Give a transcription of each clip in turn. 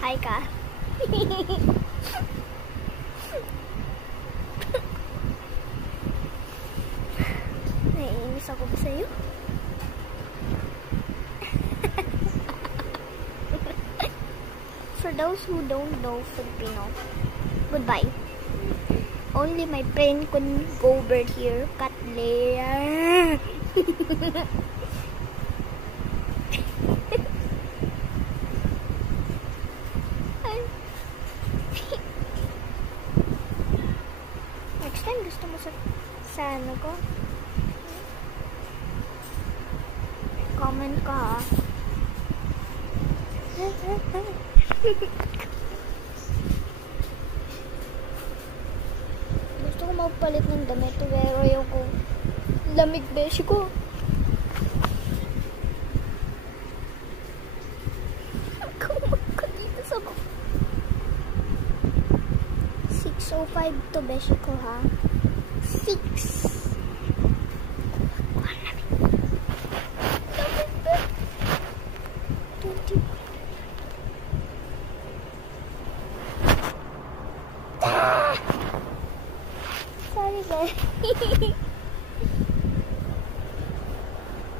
Hi ka. Naiinis ako ba sa'yo? For those who don't know Filipino, goodbye. Only my friend can go over here. Cut layer. Next time gusto mo sa ano ko? Comment ka ha. Gusto ko magpalit ng damit pero ayoko. Lamig beshi ko. Kumag ka dito sa 6:05 to beshi ko ha. 6. Sorry guys.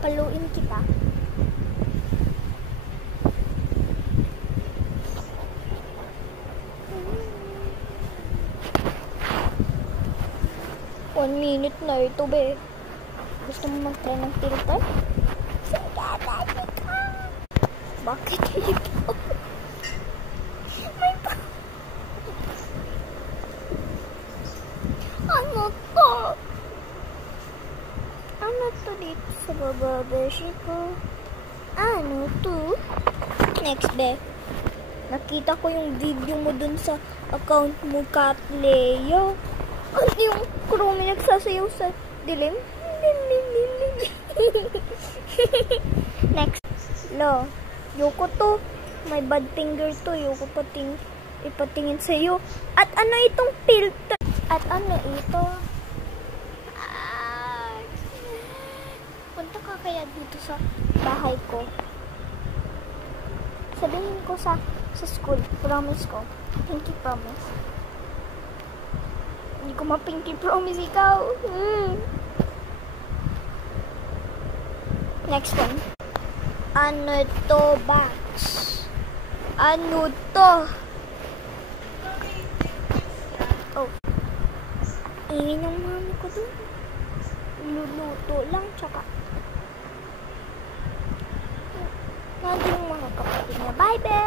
Paluin kita. One minute na ito be. Gusto mo mag-try ng filter? Sige, dati ka. Bakit ito? May pa. Ano to? Ano to dito sa baba beshi ko? Ano to? Next be. Nakita ko yung video mo dun sa account mo, Kat Leo. Ano yung Chromie nagsasayaw sa dilim? Next. Lo. Yoko to. May bad finger to. Yoko ipatingin sa'yo. At ano itong filter? At ano ito? Punta ka kaya dito sa bahay ko. Sabihin ko sa school. Promise ko. Pinky promise. Hindi ko ma-pinky promise ikaw. Next one. Ano to, box? Ano to? Oh. Ingin yung mami ko dun. Luluto lang, tsaka nandun yung mga kapatid niya. Bye, Belle!